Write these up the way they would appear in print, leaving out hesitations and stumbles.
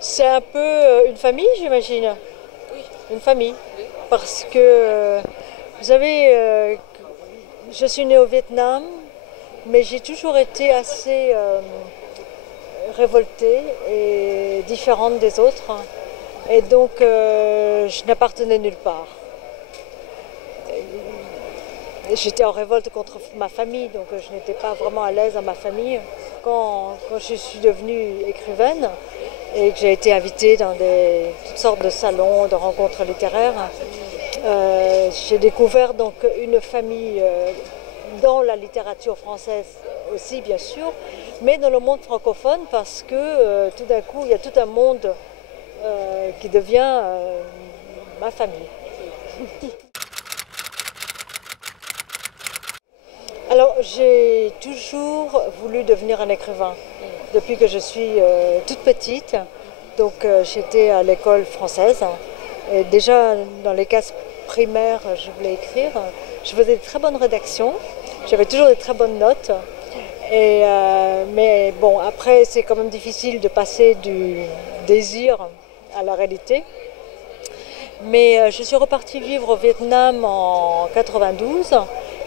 C'est un peu une famille, j'imagine. Oui. Une famille. Oui. Parce que, vous savez, je suis née au Vietnam, mais j'ai toujours été assez révoltée et différente des autres. Et donc, je n'appartenais nulle part. J'étais en révolte contre ma famille, donc je n'étais pas vraiment à l'aise dans ma famille. Quand je suis devenue écrivaine et que j'ai été invitée dans toutes sortes de salons, de rencontres littéraires, j'ai découvert donc une famille dans la littérature française aussi, bien sûr, mais dans le monde francophone parce que tout d'un coup, il y a tout un monde qui devient ma famille. Alors, j'ai toujours voulu devenir un écrivain depuis que je suis toute petite. Donc, j'étais à l'école française. Et déjà, dans les classes primaires, je voulais écrire. Je faisais de très bonnes rédactions. J'avais toujours de très bonnes notes. Mais bon, après, c'est quand même difficile de passer du désir à la réalité. Mais je suis repartie vivre au Vietnam en 92.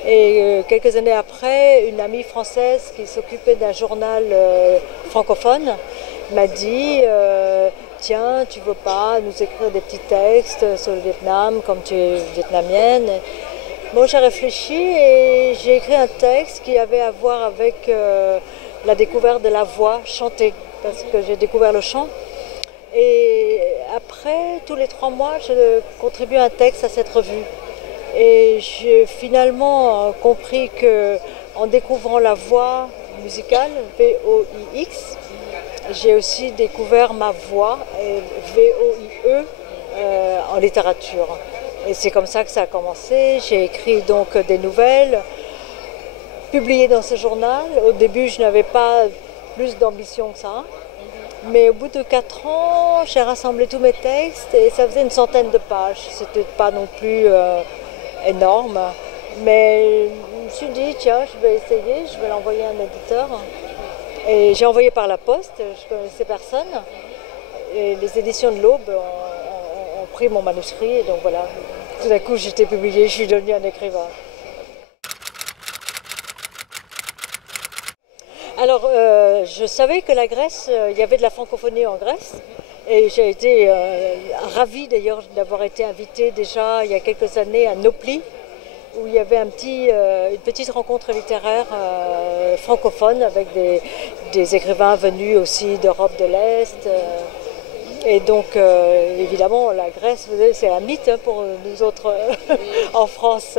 Et quelques années après, une amie française qui s'occupait d'un journal francophone m'a dit tiens, tu veux pas nous écrire des petits textes sur le Vietnam comme tu es vietnamienne. Bon, j'ai réfléchi et j'ai écrit un texte qui avait à voir avec la découverte de la voix chantée, parce que j'ai découvert le chant. Et après, tous les 3 mois, je contribue un texte à cette revue. Et j'ai finalement compris qu'en découvrant la voix musicale, V-O-I-X, j'ai aussi découvert ma voix, V-O-I-E, en littérature. Et c'est comme ça que ça a commencé. J'ai écrit donc des nouvelles, publiées dans ce journal. Au début, je n'avais pas plus d'ambition que ça. Mais au bout de 4 ans, j'ai rassemblé tous mes textes et ça faisait une centaine de pages. C'était pas non plus énorme, mais je me suis dit tiens, je vais essayer, je vais l'envoyer à un éditeur. Et j'ai envoyé par la poste, je connaissais personne. Et les éditions de l'Aube ont pris mon manuscrit et donc voilà, tout d'un coup j'étais publiée, je suis devenue un écrivain. Alors, je savais que la Grèce, il y avait de la francophonie en Grèce. Et j'ai été ravie d'ailleurs d'avoir été invitée déjà il y a quelques années à Nopli, où il y avait une petite rencontre littéraire francophone avec des écrivains venus aussi d'Europe de l'Est. Et donc, évidemment, la Grèce, c'est un mythe pour nous autres en France.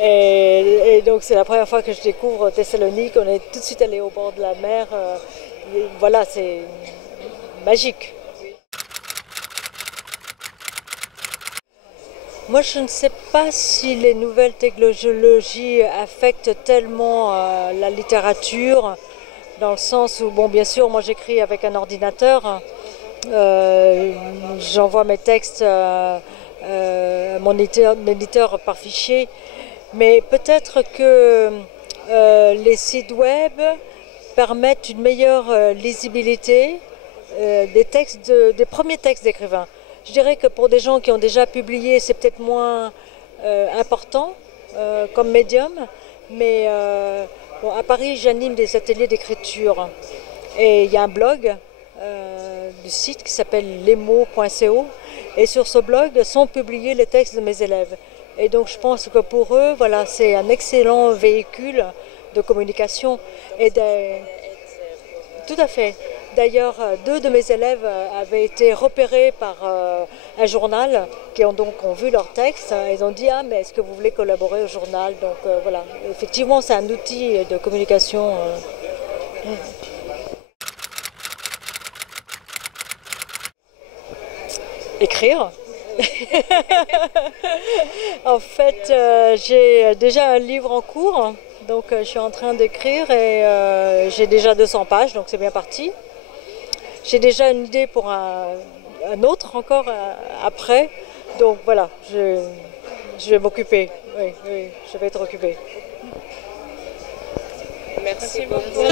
Et donc c'est la première fois que je découvre Thessalonique, on est tout de suite allé au bord de la mer. Voilà, c'est magique. Moi je ne sais pas si les nouvelles technologies affectent tellement la littérature, dans le sens où, bon bien sûr, moi j'écris avec un ordinateur, j'envoie mes textes à mon éditeur par fichier. Mais peut-être que les sites web permettent une meilleure lisibilité des premiers textes d'écrivains. Je dirais que pour des gens qui ont déjà publié, c'est peut-être moins important comme médium. Mais bon, à Paris, j'anime des ateliers d'écriture. Et il y a un blog du site qui s'appelle lesmots.co. Et sur ce blog sont publiés les textes de mes élèves. Et donc je pense que pour eux, voilà, c'est un excellent véhicule de communication. Tout à fait. D'ailleurs, 2 de mes élèves avaient été repérés par un journal qui ont vu leur texte. Ils ont dit ah mais est-ce que vous voulez collaborer au journal? Donc voilà, effectivement c'est un outil de communication. Écrire. En fait, j'ai déjà un livre en cours, donc je suis en train d'écrire et j'ai déjà 200 pages, donc c'est bien parti. J'ai déjà une idée pour un autre encore après, donc voilà, je vais m'occuper, oui, je vais être occupée. Merci beaucoup.